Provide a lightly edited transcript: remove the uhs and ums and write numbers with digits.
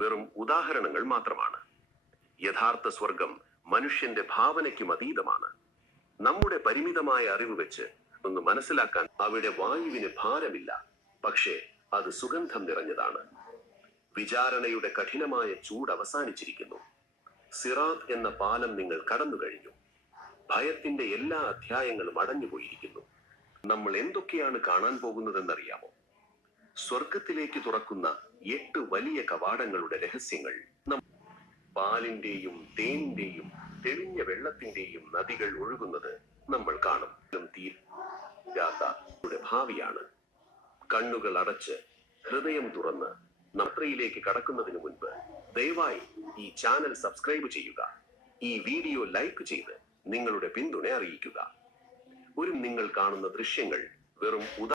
വെറും ഉദാഹരണങ്ങൾ മാത്രമാണ്. യഥാർത്ഥ സ്വർഗം മനുഷ്യന്റെ ഭാവനയ്ക്കും അതീതമാണ്. നമ്മുടെ പരിമിതമായ അറിവ് വെച്ച് ഒന്ന് മനസ്സിലാക്കാൻ. അവിടെ വായുവിന് ഭാരമില്ല, പക്ഷേ അത് സുഗന്ധം നിറഞ്ഞതാണ്. വിചാരണയുടെ കഠിനമായ ചൂട് അവസാനിച്ചിരിക്കുന്നു. സിറാത്ത് എന്ന പാലം നിങ്ങൾ കടന്നു കഴിഞ്ഞു. ഭയത്തിന്റെ എല്ലാ അധ്യായങ്ങളും അടഞ്ഞുപോയിരിക്കുന്നു. നമ്മൾ എന്തൊക്കെയാണ് കാണാൻ പോകുന്നതെന്നറിയാമോ? സ്വർഗത്തിലേക്ക് തുറക്കുന്ന 8 വലിയ കവാടങ്ങളുടെ രഹസ്യങ്ങൾ. പാലിന്റെയും തേനിന്റെയും തെളിഞ്ഞ വെള്ളത്തിന്റെയും നദികൾ ഒഴുകുന്നത് നമ്മൾ കാണും. തീരാത്ത ഭാവിയാണ്. കണ്ണുകൾ അടച്ച് ഹൃദയം തുറന്ന് യാത്രയിലേക്ക് കടക്കുന്നതിന് മുൻപ് ദയവായി ഈ ചാനൽ സബ്സ്ക്രൈബ് ചെയ്യുക. ഈ വീഡിയോ ലൈക്ക് ചെയ്ത് നിങ്ങളുടെ പിന്തുണ അറിയിക്കുക. നിങ്ങൾ കാണുന്ന ദൃശ്യങ്ങൾ വെറും